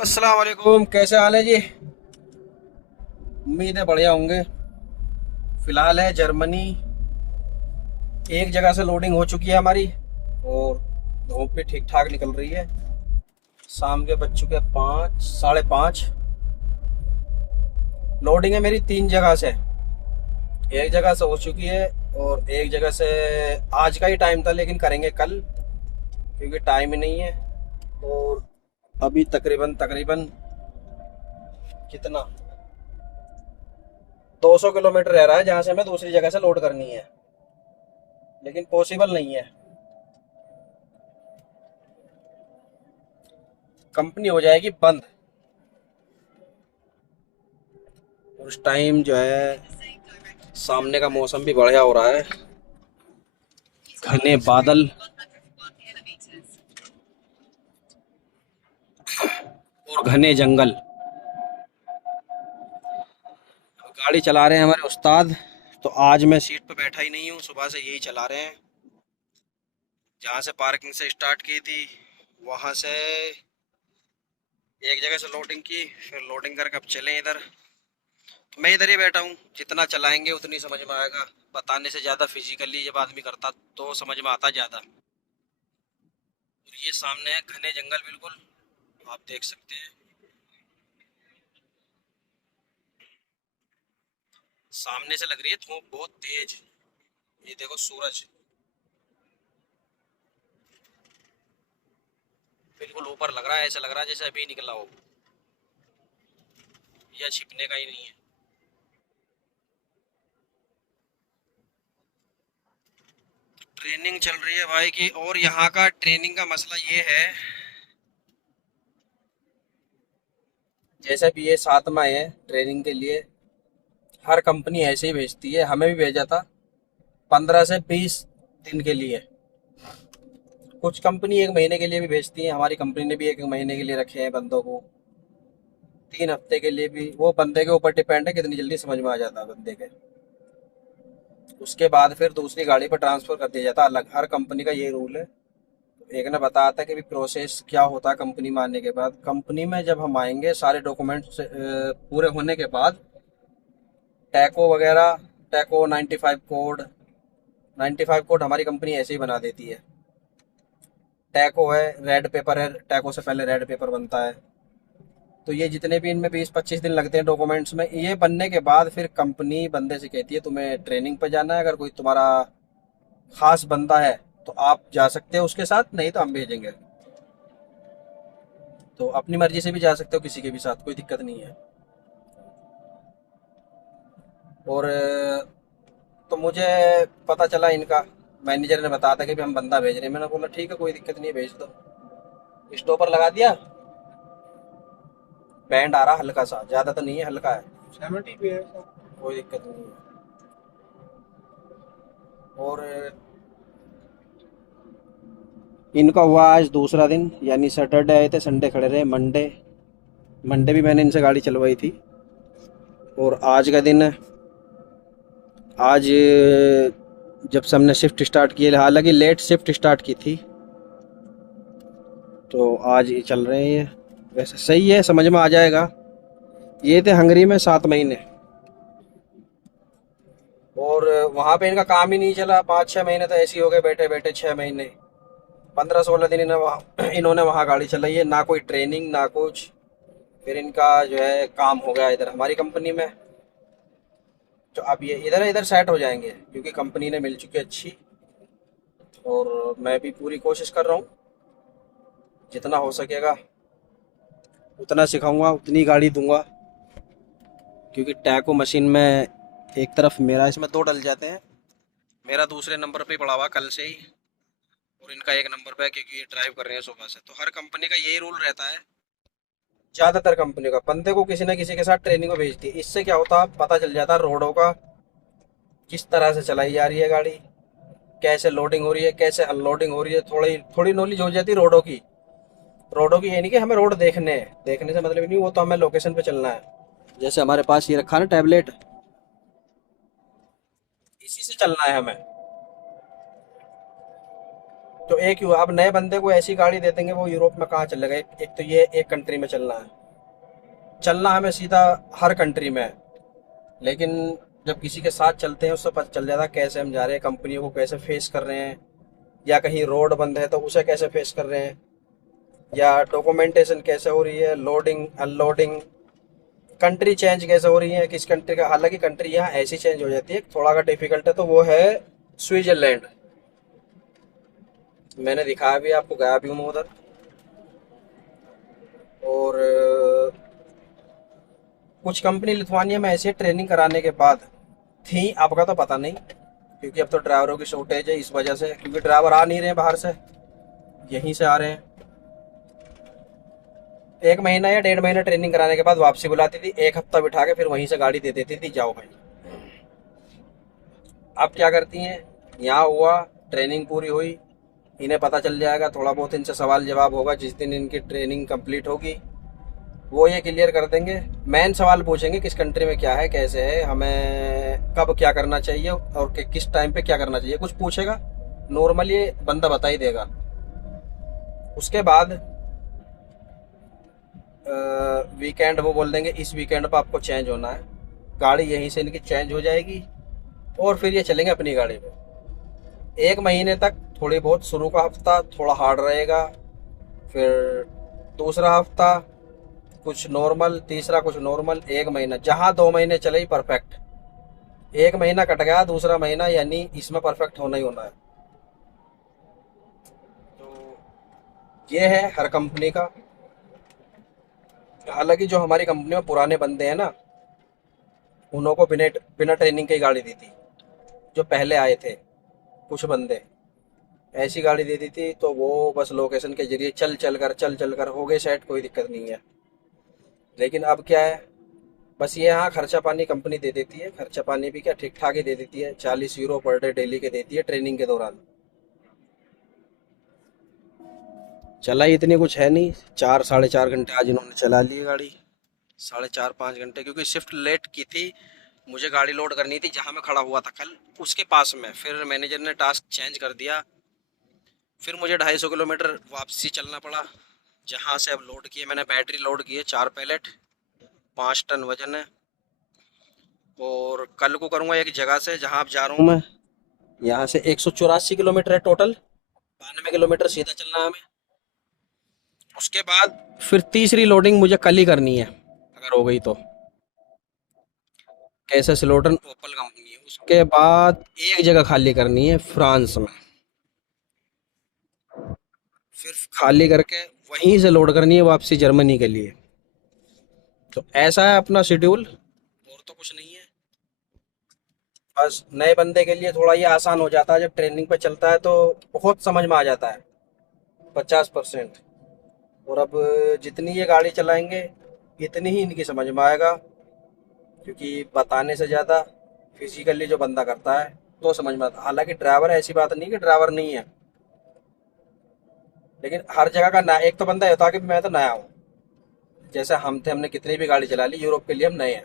अस्सलाम वालेकुम, कैसे हाल है जी। उम्मीद है बढ़िया होंगे। फिलहाल है जर्मनी। एक जगह से लोडिंग हो चुकी है हमारी और धूप भी ठीक ठाक निकल रही है। शाम के बज चुके 5, 5:30। लोडिंग है मेरी 3 जगह से। एक जगह से हो चुकी है और एक जगह से आज का ही टाइम था, लेकिन करेंगे कल क्योंकि टाइम ही नहीं है। और अभी तकरीबन तकरीबन कितना 200 किलोमीटर रह रहा है जहाँ से हमें दूसरी जगह से लोड करनी है, लेकिन पॉसिबल नहीं है। कंपनी हो जाएगी बंद। उस टाइम जो है सामने का मौसम भी बढ़िया हो रहा है। घने बादल और घने जंगल। गाड़ी चला रहे हैं हमारे उस्ताद। तो आज मैं सीट पे बैठा ही नहीं हूँ, सुबह से यही चला रहे हैं। जहाँ से पार्किंग से स्टार्ट की थी वहाँ से एक जगह से लोडिंग की, फिर लोडिंग करके अब चले इधर। तो मैं इधर ही बैठा हूँ, जितना चलाएंगे उतनी समझ में आएगा। बताने से ज़्यादा फिजिकली जब आदमी करता तो समझ में आता ज़्यादा। और ये सामने है घने जंगल, बिल्कुल आप देख सकते हैं। सामने से लग रही है धूप बहुत तेज। ये देखो सूरज बिल्कुल ऊपर लग रहा है, ऐसा लग रहा है जैसे अभी निकला हो, या छिपने का ही नहीं है। ट्रेनिंग चल रही है भाई की, और यहाँ का ट्रेनिंग का मसला ये है, जैसे भी ये 7 माह है ट्रेनिंग के लिए। हर कंपनी ऐसे ही भेजती है, हमें भी भेजा था 15 से 20 दिन के लिए। कुछ कंपनी 1 महीने के लिए भी भेजती है, हमारी कंपनी ने भी 1 महीने के लिए रखे हैं बंदों को। 3 हफ्ते के लिए भी। वो बंदे के ऊपर डिपेंड है कितनी जल्दी समझ में आ जाता है बंदे के। उसके बाद फिर दूसरी गाड़ी पर ट्रांसफ़र कर दिया जाता है अलग। हर कंपनी का ये रूल है। एक ने बताया था कि भी प्रोसेस क्या होता है कंपनी में आने के बाद। कंपनी में जब हम आएंगे सारे डॉक्यूमेंट्स पूरे होने के बाद, टैको वगैरह, टैको 95 कोड, 95 कोड हमारी कंपनी ऐसे ही बना देती है। टैको है, रेड पेपर है, टैको से पहले रेड पेपर बनता है। तो ये जितने भी इनमें 20-25 दिन लगते हैं डॉक्यूमेंट्स में, ये बनने के बाद फिर कंपनी बंदे से कहती है तुम्हें ट्रेनिंग पर जाना है। अगर कोई तुम्हारा खास बंदा है तो आप जा सकते हो उसके साथ, नहीं तो हम भेजेंगे। तो अपनी मर्जी से भी जा सकते हो किसी के भी साथ, कोई दिक्कत नहीं है। और तो मुझे पता चला इनका, मैनेजर ने बताया था कि भी हम बंदा भेज रहे हैं। मैंने बोला ठीक है कोई दिक्कत नहीं है, भेज दो। स्टॉपर लगा दिया। बैंड आ रहा हल्का सा, ज़्यादा तो नहीं है, हल्का है। 70 पे है सर। कोई दिक्कत नहीं है। और इनका हुआ आज दूसरा दिन, यानी सैटरडे आए थे, संडे खड़े रहे, मंडे। मंडे भी मैंने इनसे गाड़ी चलवाई थी। और आज का दिन है। आज जब से हमने शिफ्ट स्टार्ट की है, हालांकि लेट शिफ्ट स्टार्ट की थी, तो आज ये चल रहे हैं ये। वैसे सही है, समझ में आ जाएगा। ये थे हंगरी में 7 महीने। और वहाँ पे इनका काम ही नहीं चला। 5-6 महीने तो ऐसे ही हो गए बैठे बैठे, 6 महीने। 15-16 दिन इन्हें वहाँ इन्होंने वहाँ गाड़ी चलाई है, ना कोई ट्रेनिंग ना कुछ। फिर इनका जो है काम हो गया इधर हमारी कंपनी में। तो अब ये इधर इधर सेट हो जाएंगे क्योंकि कंपनी ने मिल चुकी है अच्छी। और मैं भी पूरी कोशिश कर रहा हूँ, जितना हो सकेगा उतना सिखाऊंगा, उतनी गाड़ी दूंगा। क्योंकि टैको मशीन में एक तरफ मेरा, इसमें दो डल जाते हैं। मेरा दूसरे नंबर पे पड़ा हुआ कल से ही, और इनका एक नंबर पे है क्योंकि ये ड्राइव कर रहे हैं सुबह से। तो हर कंपनी का यही रूल रहता है। ज़्यादातर कंपनी का बंदे को किसी न किसी के साथ ट्रेनिंग में भेजती है। इससे क्या होता है, पता चल जाता है रोडों का किस तरह से चलाई जा रही है गाड़ी, कैसे लोडिंग हो रही है, कैसे अनलोडिंग हो रही है। थोड़ी थोड़ी नॉलेज हो जाती है रोडों की। रोडों की ये नहीं कि हमें रोड देखने हैं, देखने से मतलब नहीं, वो तो हमें लोकेशन पे चलना है। जैसे हमारे पास ये रखा है ना टैबलेट, इसी से चलना है हमें। तो एक अब नए बंदे को ऐसी गाड़ी दे देंगे, वो यूरोप में कहाँ चलेगा। एक तो ये एक कंट्री में चलना है, चलना हमें सीधा हर कंट्री में है। लेकिन जब किसी के साथ चलते हैं उससे पता चल जाता है कैसे हम जा रहे हैं, कंपनियों को कैसे फेस कर रहे हैं, या कहीं रोड बंद है तो उसे कैसे फेस कर रहे हैं, या डॉक्यूमेंटेशन कैसे हो रही है, लोडिंग अनलोडिंग, कंट्री चेंज कैसे हो रही है, किस कंट्री का। हालांकि कंट्री यहाँ ऐसी चेंज हो जाती है, थोड़ा अगर डिफिकल्ट है तो वो है स्विट्जरलैंड। मैंने दिखाया भी आपको, गया भी हूँ मैं उधर। और कुछ कंपनी लिथुआनिया में ऐसे ट्रेनिंग कराने के बाद थी, आपका तो पता नहीं, क्योंकि अब तो ड्राइवरों की शॉर्टेज है इस वजह से, क्योंकि ड्राइवर आ नहीं रहे हैं बाहर से, यहीं से आ रहे हैं। 1 महीना या 1.5 महीना ट्रेनिंग कराने के बाद वापसी बुलाती थी, 1 हफ्ता बिठा के फिर वहीं से गाड़ी दे देती थी, जाओ भाई। अब क्या करती हैं, यहाँ हुआ, ट्रेनिंग पूरी हुई, इन्हें पता चल जाएगा, थोड़ा बहुत इनसे सवाल जवाब होगा, जिस दिन इनकी ट्रेनिंग कंप्लीट होगी वो ये क्लियर कर देंगे। मेन सवाल पूछेंगे किस कंट्री में क्या है, कैसे है, हमें कब क्या करना चाहिए और किस टाइम पे क्या करना चाहिए, कुछ पूछेगा। नॉर्मली ये बंदा बता ही देगा। उसके बाद वीकेंड वो बोल देंगे इस वीकेंड पर आपको चेंज होना है, गाड़ी यहीं से इनकी चेंज हो जाएगी और फिर ये चलेंगे अपनी गाड़ी में। 1 महीने तक थोड़ी बहुत, शुरू का हफ्ता थोड़ा हार्ड रहेगा, फिर दूसरा हफ्ता कुछ नॉर्मल, तीसरा कुछ नॉर्मल, 1 महीना, जहाँ 2 महीने चले ही परफेक्ट। 1 महीना कट गया, दूसरा महीना, यानी इसमें परफेक्ट होना ही होना है। तो ये है हर कंपनी का। हालांकि जो हमारी कंपनी में पुराने बंदे हैं ना, उन्हों को बिना बिना ट्रेनिंग की गाड़ी दी थी। जो पहले आए थे कुछ बंदे, ऐसी गाड़ी दे दी थी, तो वो बस लोकेशन के जरिए चल चल कर हो गए सेट, कोई दिक्कत नहीं है। लेकिन अब क्या है, बस ये यहाँ खर्चा पानी कंपनी दे देती है, खर्चा पानी भी क्या ठीक ठाक ही दे देती है, 40 यूरो पर डे डेली के देती है ट्रेनिंग के दौरान। चलाई इतनी कुछ है नहीं, 4 साढ़े 4 घंटे आज इन्होंने चला ली है गाड़ी, 4.5 5 घंटे, क्योंकि शिफ्ट लेट की थी। मुझे गाड़ी लोड करनी थी जहाँ मैं खड़ा हुआ था कल, उसके पास में, फिर मैनेजर ने टास्क चेंज कर दिया, फिर मुझे 250 किलोमीटर वापसी चलना पड़ा। जहाँ से अब लोड किए मैंने, बैटरी लोड की है 4 पैलेट, 5 टन वजन है। और कल को करूँगा एक जगह से जहाँ अब जा रहा हूँ मैं, यहाँ से 184 किलोमीटर है टोटल, 92 किलोमीटर सीधा चलना है हमें। उसके बाद फिर तीसरी लोडिंग मुझे कल ही करनी है, अगर हो गई तो। कैसे स्लोटन ओपल कंपनी है। उसके बाद एक जगह खाली करनी है फ्रांस में, फिर खाली करके वहीं से लोड करनी है वापसी जर्मनी के लिए। तो ऐसा है अपना शेड्यूल, और तो कुछ नहीं है। बस नए बंदे के लिए थोड़ा ये आसान हो जाता है, जब ट्रेनिंग पे चलता है तो बहुत समझ में आ जाता है, 50%। और अब जितनी ये गाड़ी चलाएंगे इतनी ही इनकी समझ में आएगा, क्योंकि बताने से ज़्यादा फिजिकली जो बंदा करता है तो समझ में आता है। हालांकि ड्राइवर, ऐसी बात नहीं कि ड्राइवर नहीं है, लेकिन हर जगह का ना, एक तो बंदा ये होता है कि मैं तो नया हूँ, जैसे हम थे, हमने कितनी भी गाड़ी चला ली, यूरोप के लिए हम नए हैं,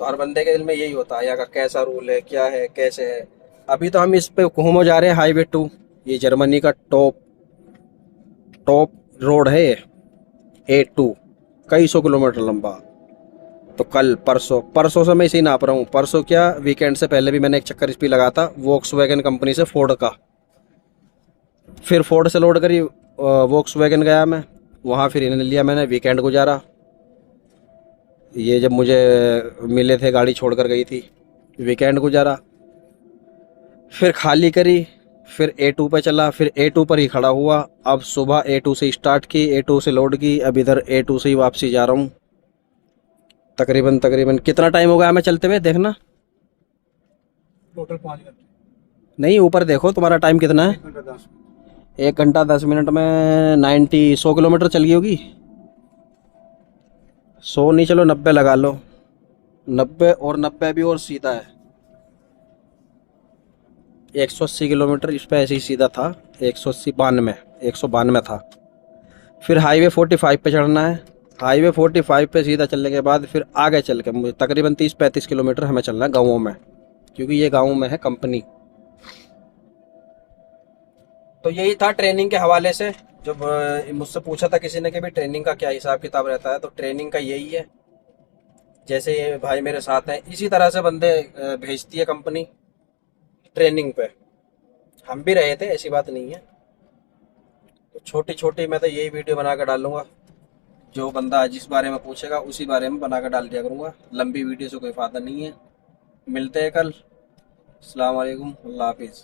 तो हर बंदे के दिल में यही होता है यहाँ का कैसा रूल है, क्या है, कैसे है। अभी तो हम इस पे घूमो जा रहे हैं हाईवे 2, ये जर्मनी का टॉप टॉप रोड है ये, A2, कई सौ किलोमीटर लंबा। तो कल परसों परसों से मैं इसे ही नाप रहा हूँ, परसों क्या, वीकेंड से पहले भी मैंने एक चक्कर इस पे लगा था, वोक्सवैगन कंपनी से, फोर्ड का। फिर फोर्ड से लोड करी, वोक्सवैगन गया मैं, वहाँ फिर इन्हें लिया मैंने, वीकेंड गुजारा। ये जब मुझे मिले थे, गाड़ी छोड़कर गई थी, वीकेंड गुजारा। फिर खाली करी, फिर A2 पे चला, फिर A2 पर ही खड़ा हुआ। अब सुबह A2 से स्टार्ट की, A2 से लोड की, अब इधर A2 से ही वापसी जा रहा हूँ। तकरीबन तकरीबन कितना टाइम हो गया हमें चलते हुए, देखना। टोटल 5 घंटे। नहीं, ऊपर देखो तुम्हारा टाइम कितना है। 1 घंटा 10 मिनट। 1 घंटा 10 मिनट में 100 किलोमीटर चल गई होगी। 100 नहीं, चलो 90 लगा लो, 90, और 90 भी और सीधा है, 180 किलोमीटर इस पे ऐसे ही सीधा था। 180, 92, 192 था। फिर हाईवे 45 पे चढ़ना है, हाईवे 45 पे सीधा चलने के बाद फिर आगे चल के मुझे तकरीबन 30 35 किलोमीटर हमें चलना है गाँवों में, क्योंकि ये गाँव में है कंपनी। तो यही था ट्रेनिंग के हवाले से। जब मुझसे पूछा था किसी ने कि भाई ट्रेनिंग का क्या हिसाब किताब रहता है, तो ट्रेनिंग का यही है। जैसे ये भाई मेरे साथ हैं, इसी तरह से बंदे भेजती है कंपनी ट्रेनिंग पे। हम भी रहे थे, ऐसी बात नहीं है। तो छोटी छोटी मैं तो यही वीडियो बना कर डालूंगा। जो बंदा जिस बारे में पूछेगा उसी बारे में बना कर डाल दिया करूंगा। लंबी वीडियो से कोई फायदा नहीं है। मिलते हैं कल। अस्सलाम वालेकुम, अल्लाह हाफिज़।